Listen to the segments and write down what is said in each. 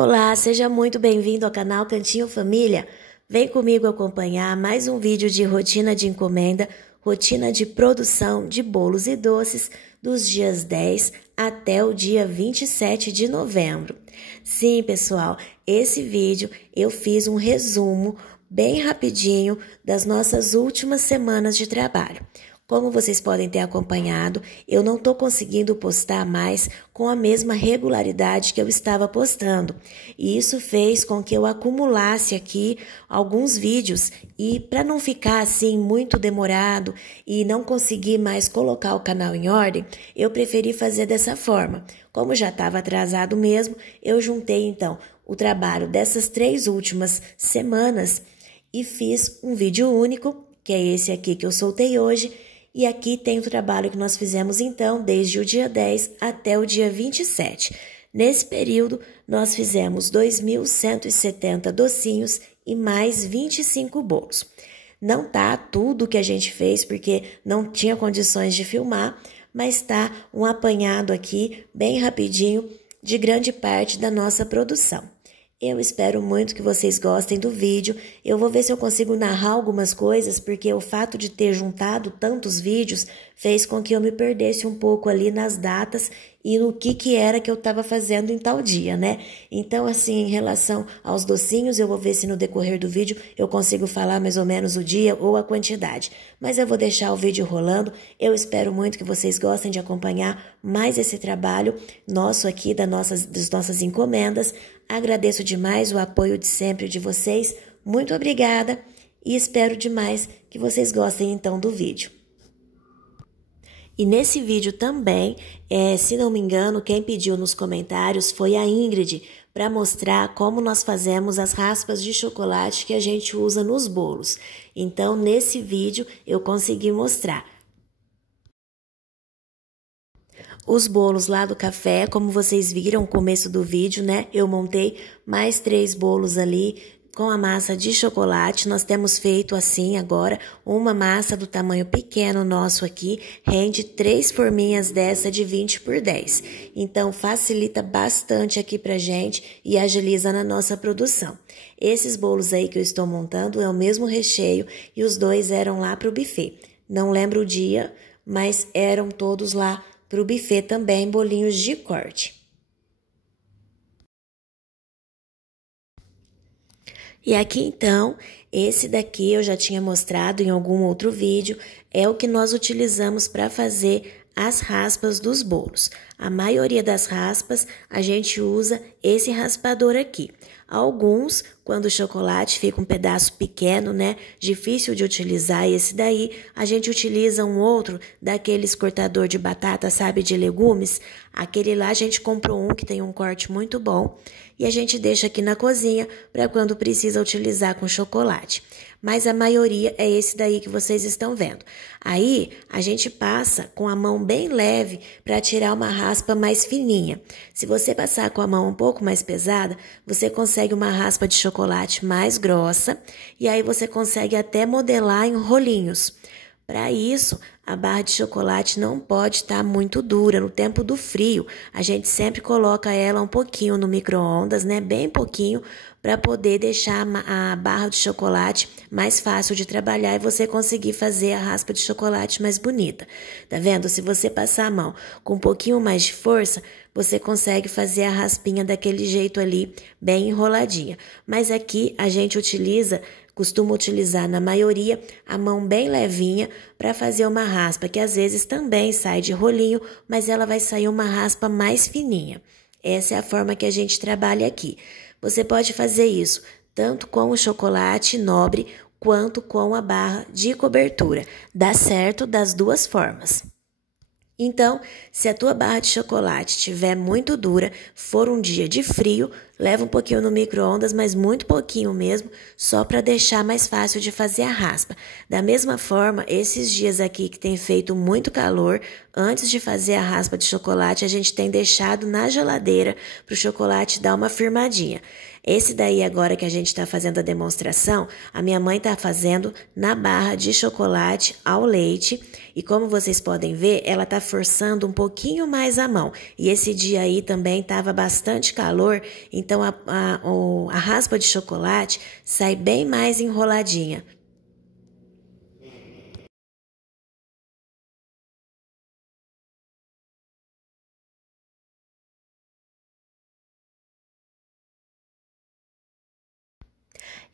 Olá, seja muito bem-vindo ao canal Cantinho Família. Vem comigo acompanhar mais um vídeo de rotina de encomenda, rotina de produção de bolos e doces dos dias 10 até o dia 27 de novembro. Sim, pessoal, esse vídeo eu fiz um resumo bem rapidinho das nossas últimas semanas de trabalho. Como vocês podem ter acompanhado, eu não estou conseguindo postar mais com a mesma regularidade que eu estava postando. E isso fez com que eu acumulasse aqui alguns vídeos e para não ficar assim muito demorado e não conseguir mais colocar o canal em ordem, eu preferi fazer dessa forma. Como já estava atrasado mesmo, eu juntei então o trabalho dessas 3 últimas semanas e fiz um vídeo único, que é esse aqui que eu soltei hoje. E aqui tem o trabalho que nós fizemos então desde o dia 10 até o dia 27. Nesse período, nós fizemos 2.170 docinhos e mais 25 bolos. Não tá tudo que a gente fez porque não tinha condições de filmar, mas tá um apanhado aqui bem rapidinho de grande parte da nossa produção. Eu espero muito que vocês gostem do vídeo. Eu vou ver se eu consigo narrar algumas coisas, porque o fato de ter juntado tantos vídeos fez com que eu me perdesse um pouco ali nas datas e no que era que eu estava fazendo em tal dia, né? Então, assim, em relação aos docinhos, eu vou ver se no decorrer do vídeo eu consigo falar mais ou menos o dia ou a quantidade. Mas eu vou deixar o vídeo rolando. Eu espero muito que vocês gostem de acompanhar mais esse trabalho nosso aqui das nossas encomendas. Agradeço demais o apoio de sempre de vocês, muito obrigada e espero demais que vocês gostem então do vídeo. E nesse vídeo também, se não me engano, quem pediu nos comentários foi a Ingrid, para mostrar como nós fazemos as raspas de chocolate que a gente usa nos bolos. Então, nesse vídeo eu consegui mostrar. Os bolos lá do café, como vocês viram no começo do vídeo, né? Eu montei mais 3 bolos ali com a massa de chocolate. Nós temos feito assim agora, uma massa do tamanho pequeno nosso aqui, rende 3 forminhas dessa de 20 por 10. Então, facilita bastante aqui pra gente e agiliza na nossa produção. Esses bolos aí que eu estou montando é o mesmo recheio e os dois eram lá pro buffet. Não lembro o dia, mas eram todos lá para o buffet também, bolinhos de corte. E aqui então, esse daqui eu já tinha mostrado em algum outro vídeo, é o que nós utilizamos para fazer as raspas dos bolos. A maioria das raspas a gente usa esse raspador aqui. Alguns, quando o chocolate fica um pedaço pequeno, né, difícil de utilizar esse daí, a gente utiliza um outro daqueles cortador de batata, sabe, de legumes. Aquele lá a gente comprou um que tem um corte muito bom e a gente deixa aqui na cozinha para quando precisa utilizar com chocolate. Mas a maioria é esse daí que vocês estão vendo. Aí, a gente passa com a mão bem leve para tirar uma raspa mais fininha. Se você passar com a mão um pouco mais pesada, você consegue uma raspa de chocolate mais grossa e aí você consegue até modelar em rolinhos. Para isso, a barra de chocolate não pode estar muito dura. No tempo do frio, a gente sempre coloca ela um pouquinho no micro-ondas, né? Bem pouquinho, para poder deixar a barra de chocolate mais fácil de trabalhar e você conseguir fazer a raspa de chocolate mais bonita. Tá vendo? Se você passar a mão com um pouquinho mais de força, você consegue fazer a raspinha daquele jeito ali, bem enroladinha. Mas aqui a gente costuma utilizar na maioria a mão bem levinha para fazer uma raspa, que às vezes também sai de rolinho, mas ela vai sair uma raspa mais fininha. Essa é a forma que a gente trabalha aqui. Você pode fazer isso tanto com o chocolate nobre quanto com a barra de cobertura. Dá certo das duas formas. Então, se a tua barra de chocolate estiver muito dura, for um dia de frio, leva um pouquinho no micro-ondas, mas muito pouquinho mesmo, só para deixar mais fácil de fazer a raspa. Da mesma forma, esses dias aqui que tem feito muito calor, antes de fazer a raspa de chocolate, a gente tem deixado na geladeira para o chocolate dar uma firmadinha. Esse daí agora que a gente está fazendo a demonstração, a minha mãe está fazendo na barra de chocolate ao leite. E como vocês podem ver, ela está forçando um pouquinho mais a mão. E esse dia aí também estava bastante calor, então Então, a raspa de chocolate sai bem mais enroladinha.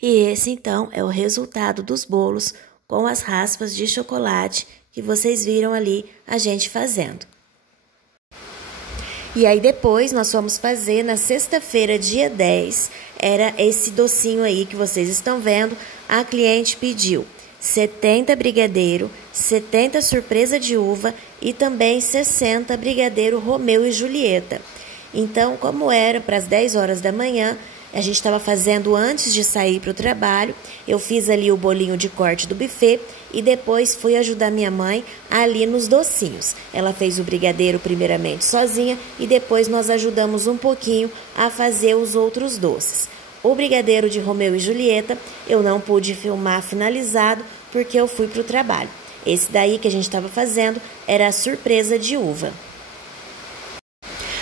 E esse, então, é o resultado dos bolos com as raspas de chocolate que vocês viram ali a gente fazendo. E aí depois nós fomos fazer na sexta-feira, dia 10, era esse docinho aí que vocês estão vendo. A cliente pediu 70 brigadeiro, 70 surpresa de uva e também 60 brigadeiro Romeu e Julieta. Então, como era para as 10 horas da manhã, a gente estava fazendo antes de sair para o trabalho, eu fiz ali o bolinho de corte do buffet e depois fui ajudar minha mãe ali nos docinhos. Ela fez o brigadeiro primeiramente sozinha e depois nós ajudamos um pouquinho a fazer os outros doces. O brigadeiro de Romeu e Julieta eu não pude filmar finalizado porque eu fui para o trabalho. Esse daí que a gente estava fazendo era a surpresa de uva.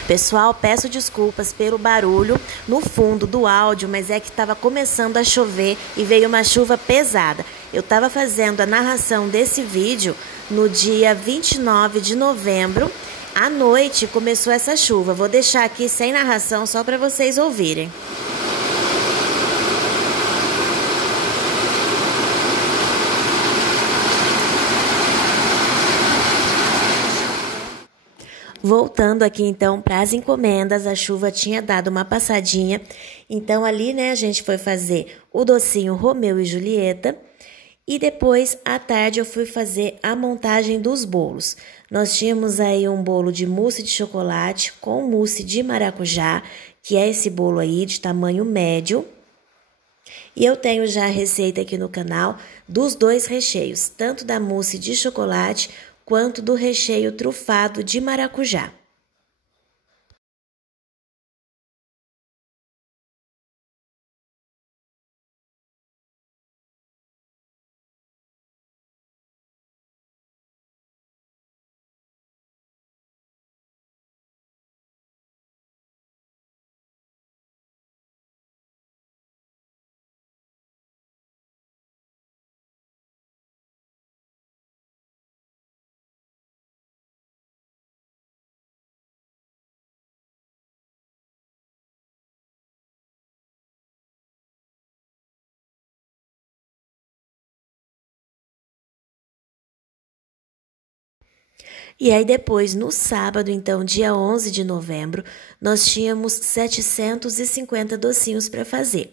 Pessoal, peço desculpas pelo barulho no fundo do áudio, mas é que estava começando a chover e veio uma chuva pesada. Eu estava fazendo a narração desse vídeo no dia 29 de novembro. À noite começou essa chuva. Vou deixar aqui sem narração só para vocês ouvirem. Voltando aqui então para as encomendas, a chuva tinha dado uma passadinha, então ali, né, a gente foi fazer o docinho Romeu e Julieta e depois à tarde eu fui fazer a montagem dos bolos. Nós tínhamos aí um bolo de mousse de chocolate com mousse de maracujá, que é esse bolo aí de tamanho médio. E eu tenho já a receita aqui no canal dos dois recheios, tanto da mousse de chocolate quanto do recheio trufado de maracujá. E aí depois, no sábado, então, dia 11 de novembro, nós tínhamos 750 docinhos para fazer.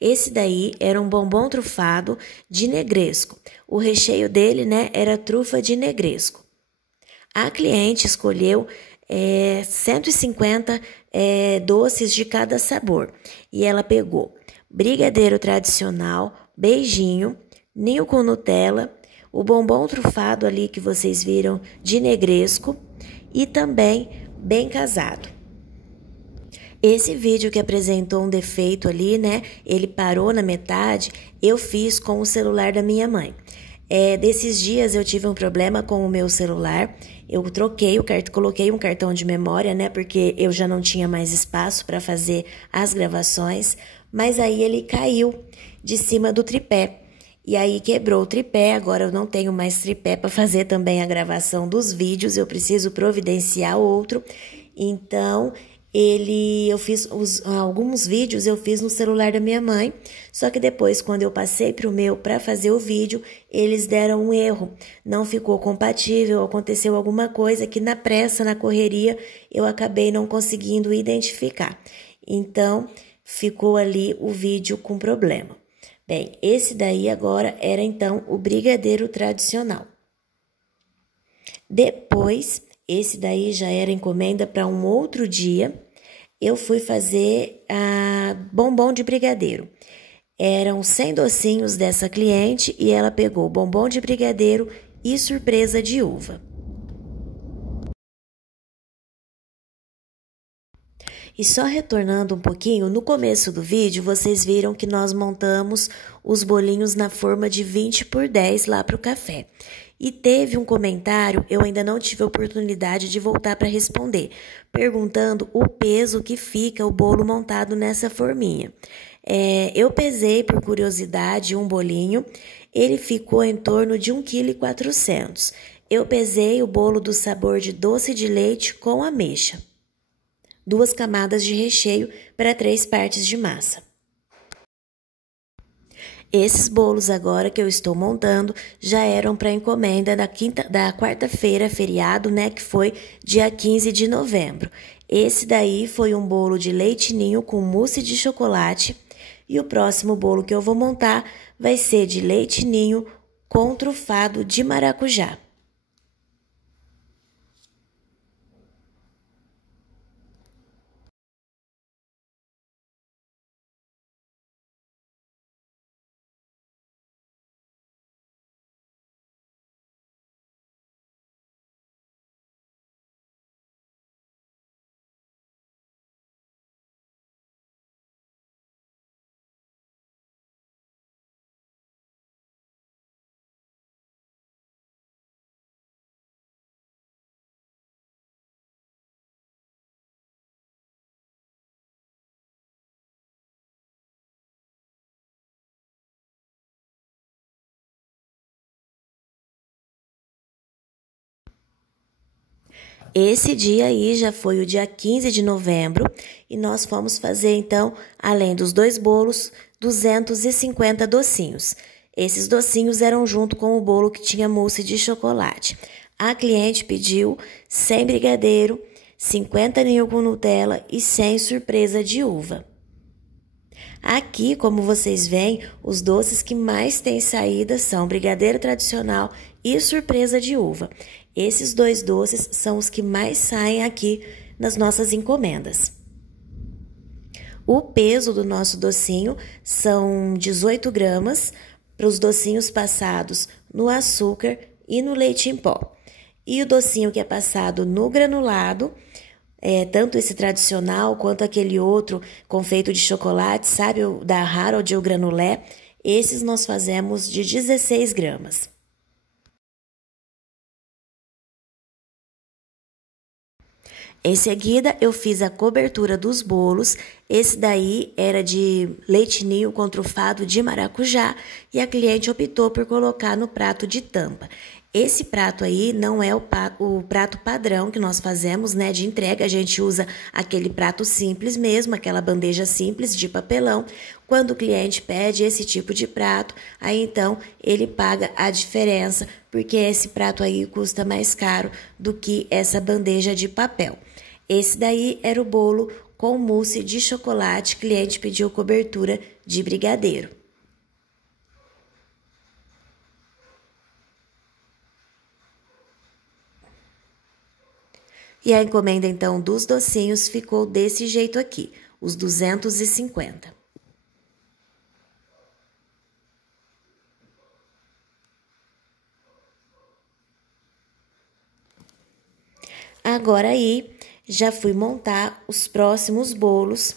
Esse daí era um bombom trufado de negresco. O recheio dele, né, era trufa de negresco. A cliente escolheu 150 doces de cada sabor. E ela pegou brigadeiro tradicional, beijinho, ninho com Nutella, o bombom trufado ali que vocês viram de negresco e também bem casado. Esse vídeo que apresentou um defeito ali, né? Ele parou na metade, eu fiz com o celular da minha mãe. Desses dias eu tive um problema com o meu celular, eu coloquei um cartão de memória, né? Porque eu já não tinha mais espaço para fazer as gravações, mas aí ele caiu de cima do tripé. E aí quebrou o tripé, agora eu não tenho mais tripé para fazer também a gravação dos vídeos, eu preciso providenciar outro. Então, eu fiz alguns vídeos eu fiz no celular da minha mãe, só que depois quando eu passei para o meu para fazer o vídeo, eles deram um erro, não ficou compatível, aconteceu alguma coisa que na pressa, na correria, eu acabei não conseguindo identificar. Então, ficou ali o vídeo com problema. Bem, esse daí agora era então o brigadeiro tradicional. Depois, esse daí já era encomenda para um outro dia, eu fui fazer bombom de brigadeiro. Eram 100 docinhos dessa cliente e ela pegou bombom de brigadeiro e surpresa de uva. E só retornando um pouquinho, no começo do vídeo, vocês viram que nós montamos os bolinhos na forma de 20 por 10 lá para o café. E teve um comentário, eu ainda não tive a oportunidade de voltar para responder, perguntando o peso que fica o bolo montado nessa forminha. Eu pesei por curiosidade um bolinho, ele ficou em torno de 1,4 kg. Eu pesei o bolo do sabor de doce de leite com ameixa. 2 camadas de recheio para 3 partes de massa. Esses bolos agora que eu estou montando já eram para encomenda da quarta-feira, feriado, né, que foi dia 15 de novembro. Esse daí foi um bolo de leite ninho com mousse de chocolate e o próximo bolo que eu vou montar vai ser de leite ninho com trufado de maracujá. Esse dia aí já foi o dia 15 de novembro e nós fomos fazer então, além dos 2 bolos, 250 docinhos. Esses docinhos eram junto com o bolo que tinha mousse de chocolate. A cliente pediu 100 brigadeiro, 50 ninho com Nutella e 100 surpresa de uva. Aqui, como vocês veem, os doces que mais têm saída são brigadeiro tradicional e surpresa de uva. Esses 2 doces são os que mais saem aqui nas nossas encomendas. O peso do nosso docinho são 18 gramas para os docinhos passados no açúcar e no leite em pó. E o docinho que é passado no granulado, tanto esse tradicional quanto aquele outro confeito de chocolate, sabe, o da Harold ou granulé, esses nós fazemos de 16 gramas. Em seguida, eu fiz a cobertura dos bolos. Esse daí era de leite ninho com trufado de maracujá e a cliente optou por colocar no prato de tampa. Esse prato aí não é o prato padrão que nós fazemos, né, de entrega. A gente usa aquele prato simples mesmo, aquela bandeja simples de papelão. Quando o cliente pede esse tipo de prato, aí então ele paga a diferença, porque esse prato aí custa mais caro do que essa bandeja de papel. Esse daí era o bolo com mousse de chocolate, cliente pediu cobertura de brigadeiro. E a encomenda, então, dos docinhos ficou desse jeito aqui, os 250. Agora aí, já fui montar os próximos bolos.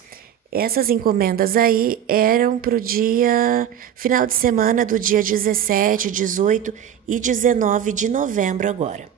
Essas encomendas aí eram para o dia, final de semana do dia 17, 18 e 19 de novembro agora.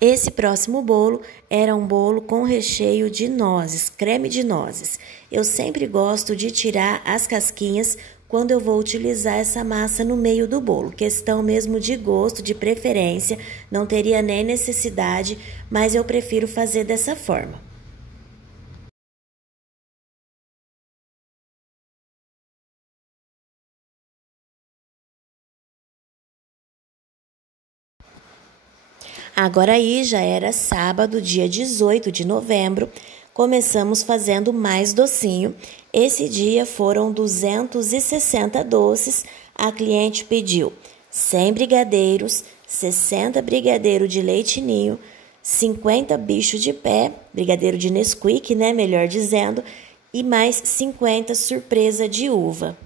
Esse próximo bolo era um bolo com recheio de nozes, creme de nozes. Eu sempre gosto de tirar as casquinhas quando eu vou utilizar essa massa no meio do bolo. Questão mesmo de gosto, de preferência, não teria nem necessidade, mas eu prefiro fazer dessa forma. Agora aí já era sábado, dia 18 de novembro, começamos fazendo mais docinho. Esse dia foram 260 doces, a cliente pediu 100 brigadeiros, 60 brigadeiro de leite ninho, 50 bicho de pé, brigadeiro de Nesquik, né, melhor dizendo, e mais 50 surpresa de uva.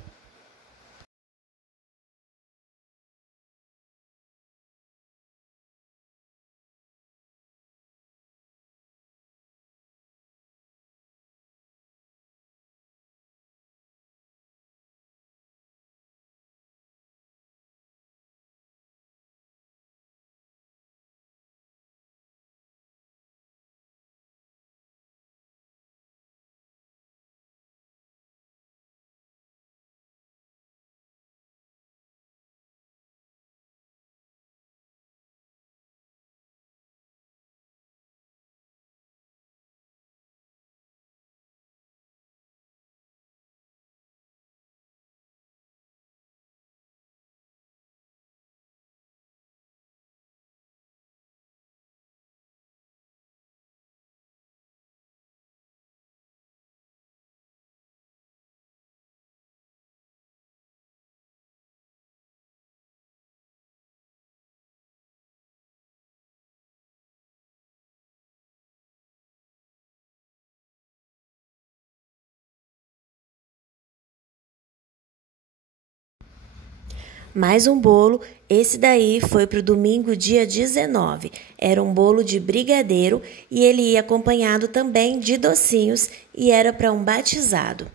Mais um bolo, esse daí foi para o domingo, dia 19. Era um bolo de brigadeiro e ele ia acompanhado também de docinhos e era para um batizado.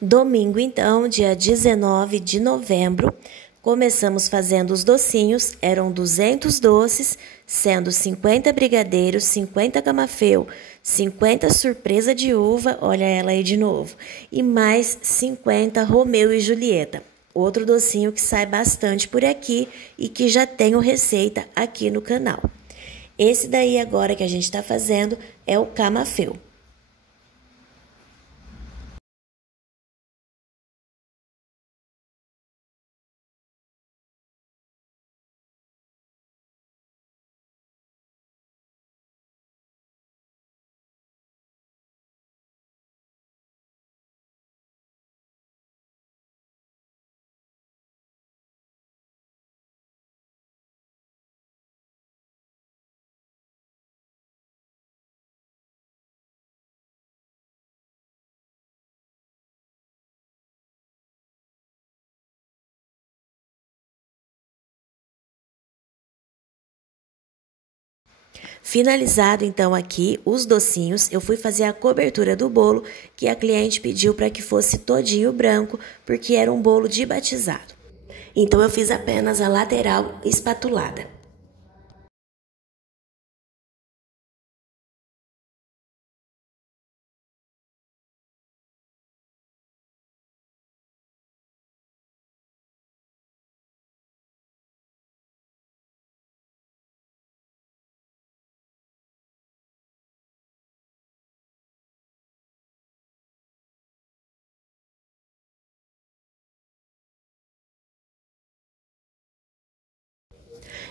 Domingo, então, dia 19 de novembro, começamos fazendo os docinhos, eram 200 doces, sendo 50 brigadeiros, 50 camafeu, 50 surpresa de uva, olha ela aí de novo, e mais 50 Romeu e Julieta. Outro docinho que sai bastante por aqui e que já tenho receita aqui no canal. Esse daí agora que a gente está fazendo é o camafeu. Finalizado então aqui os docinhos, eu fui fazer a cobertura do bolo que a cliente pediu para que fosse todinho branco, porque era um bolo de batizado. Então eu fiz apenas a lateral espatulada.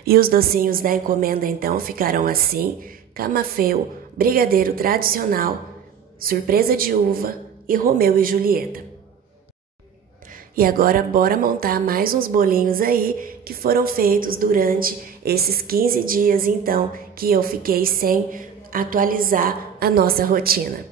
E os docinhos da encomenda então ficaram assim: camafeu, brigadeiro tradicional, surpresa de uva e Romeu e Julieta. E agora bora montar mais uns bolinhos aí que foram feitos durante esses 15 dias então que eu fiquei sem atualizar a nossa rotina.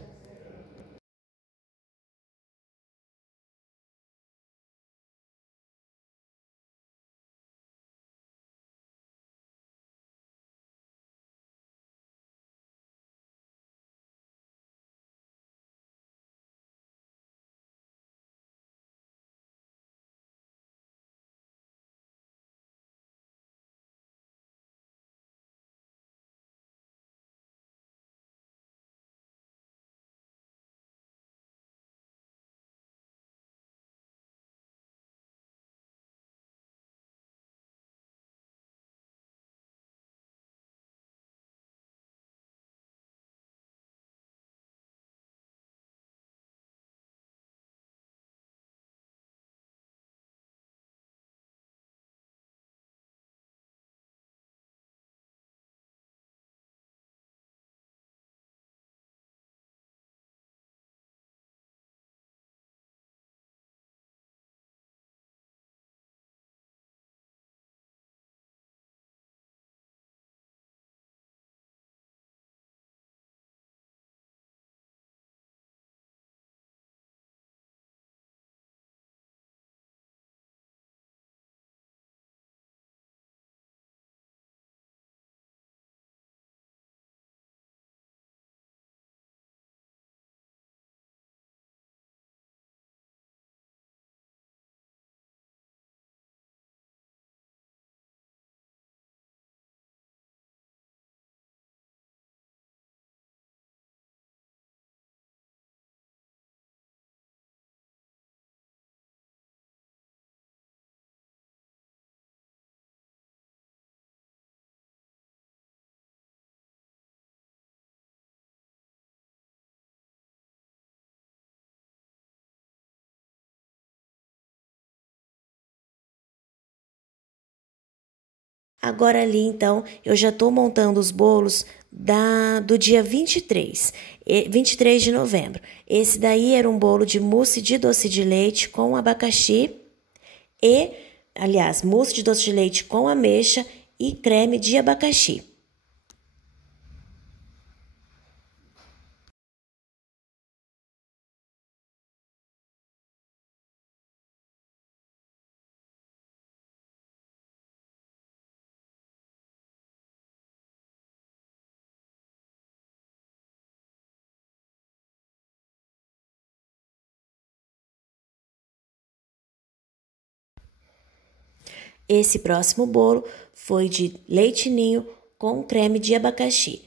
Agora ali, então, eu já tô montando os bolos do dia 23 de novembro. Esse daí era um bolo de mousse de doce de leite com abacaxi mousse de doce de leite com ameixa e creme de abacaxi. Esse próximo bolo foi de leite ninho com creme de abacaxi.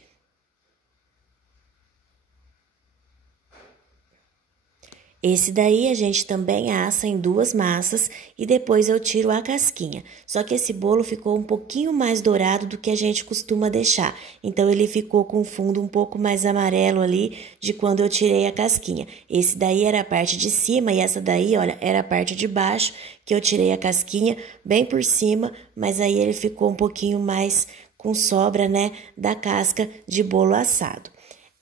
Esse daí a gente também assa em 2 massas e depois eu tiro a casquinha. Só que esse bolo ficou um pouquinho mais dourado do que a gente costuma deixar. Então ele ficou com fundo um pouco mais amarelo ali de quando eu tirei a casquinha. Esse daí era a parte de cima e essa daí, olha, era a parte de baixo que eu tirei a casquinha bem por cima, mas aí ele ficou um pouquinho mais com sobra, né, da casca de bolo assado.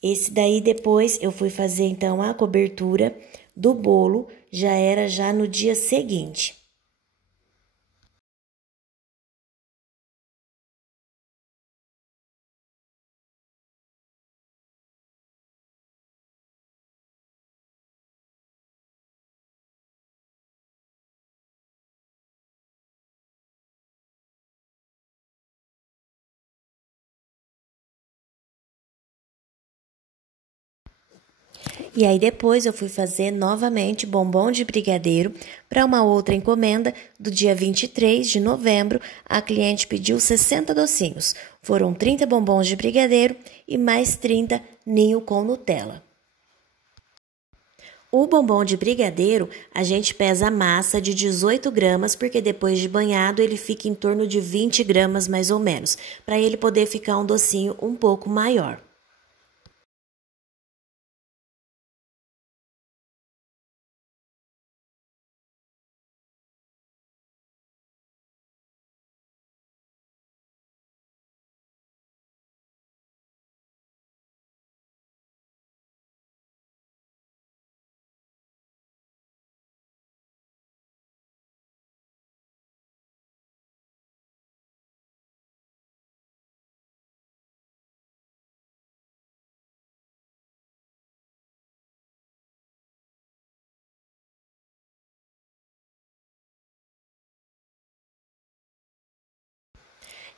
Esse daí depois eu fui fazer então a cobertura do bolo, já era já no dia seguinte. E aí depois eu fui fazer novamente bombom de brigadeiro para uma outra encomenda do dia 23 de novembro. A cliente pediu 60 docinhos. Foram 30 bombons de brigadeiro e mais 30 ninho com Nutella. O bombom de brigadeiro, a gente pesa a massa de 18 gramas, porque depois de banhado ele fica em torno de 20 gramas mais ou menos, para ele poder ficar um docinho um pouco maior.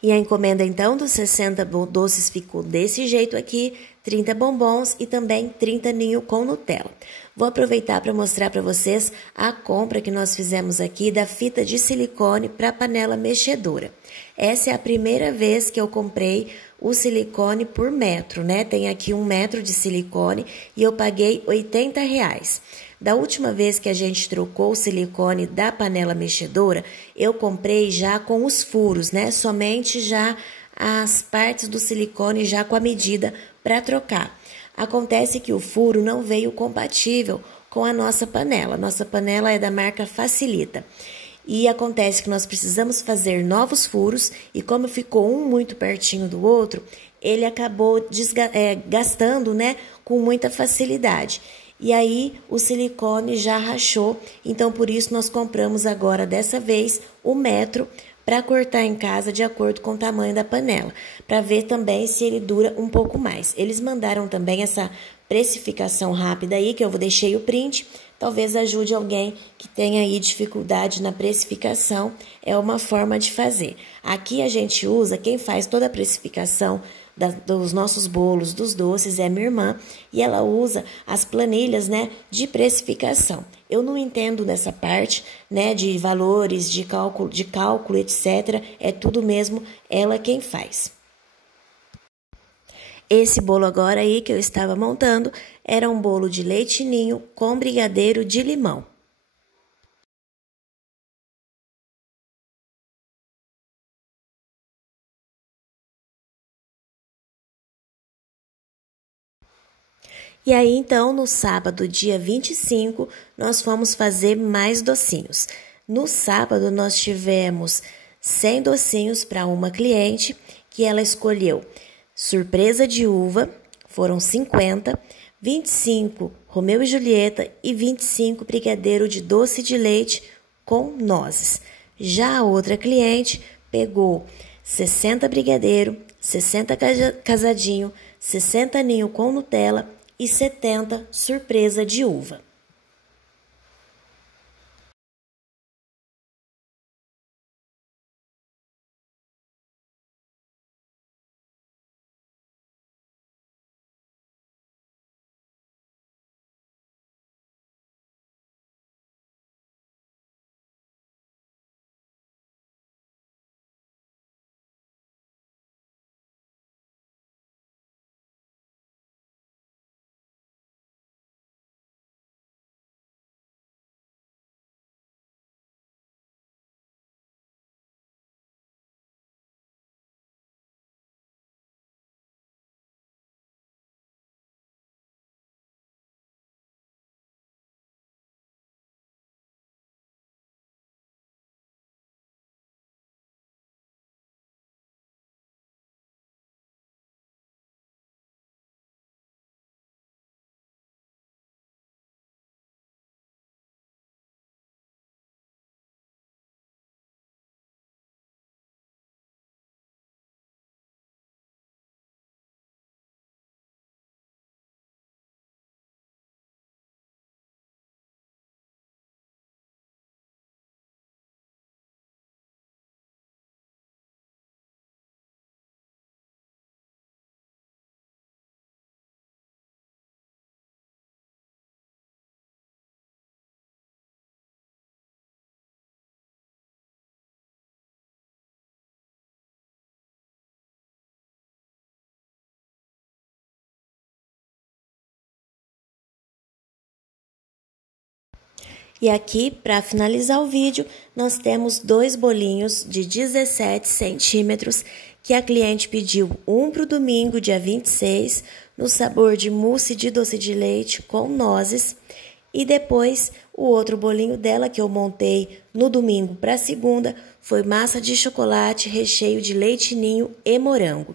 E a encomenda então dos 60 doces ficou desse jeito aqui, 30 bombons e também 30 ninho com Nutella. Vou aproveitar para mostrar para vocês a compra que nós fizemos aqui da fita de silicone para panela mexedora. Essa é a primeira vez que eu comprei o silicone por metro, né? Tem aqui 1 metro de silicone e eu paguei R$80. Da última vez que a gente trocou o silicone da panela mexedora, eu comprei já com os furos, né? Somente já as partes do silicone já com a medida para trocar. Acontece que o furo não veio compatível com a nossa panela. Nossa panela é da marca Facilita. E acontece que nós precisamos fazer novos furos e como ficou um muito pertinho do outro, ele acabou gastando, né, com muita facilidade. E aí o silicone já rachou, então por isso nós compramos agora dessa vez o metro para cortar em casa de acordo com o tamanho da panela, para ver também se ele dura um pouco mais. Eles mandaram também essa precificação rápida aí, que eu deixei o print, talvez ajude alguém que tenha aí dificuldade na precificação, é uma forma de fazer. Aqui a gente usa, quem faz toda a precificação dos nossos bolos, dos doces, é minha irmã, e ela usa as planilhas, né, de precificação. Eu não entendo dessa parte, né, de valores, de cálculo, etc. É tudo mesmo ela quem faz. Esse bolo agora aí que eu estava montando era um bolo de leite ninho com brigadeiro de limão. E aí, então, no sábado, dia 25, nós fomos fazer mais docinhos. No sábado, nós tivemos 100 docinhos para uma cliente, que ela escolheu surpresa de uva, foram 50, 25 Romeu e Julieta e 25 brigadeiro de doce de leite com nozes. Já a outra cliente pegou 60 brigadeiro, 60 casadinho, 60 ninho com Nutella e 70 surpresa de uva. E aqui, para finalizar o vídeo, nós temos 2 bolinhos de 17 centímetros que a cliente pediu, um para o domingo, dia 26, no sabor de mousse de doce de leite com nozes. E depois, o outro bolinho dela que eu montei no domingo para segunda foi massa de chocolate, recheio de leite ninho e morango.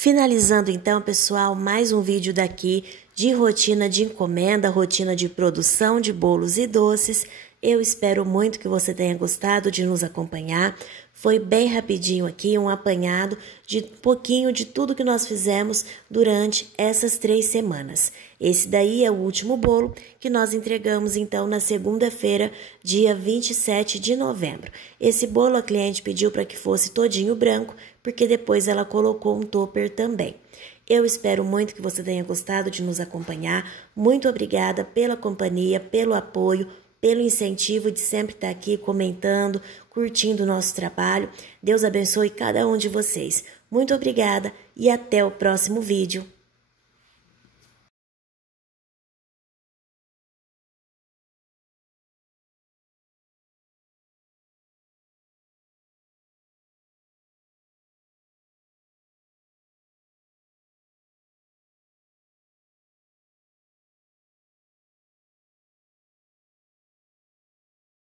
Finalizando então, pessoal, mais um vídeo daqui de rotina de encomenda, rotina de produção de bolos e doces. Eu espero muito que você tenha gostado de nos acompanhar. Foi bem rapidinho aqui, um apanhado de um pouquinho de tudo que nós fizemos durante essas 3 semanas. Esse daí é o último bolo que nós entregamos então na segunda-feira, dia 27 de novembro. Esse bolo a cliente pediu para que fosse todinho branco, porque depois ela colocou um topper também. Eu espero muito que você tenha gostado de nos acompanhar. Muito obrigada pela companhia, pelo apoio, pelo incentivo de sempre estar aqui comentando, curtindo o nosso trabalho. Deus abençoe cada um de vocês. Muito obrigada e até o próximo vídeo.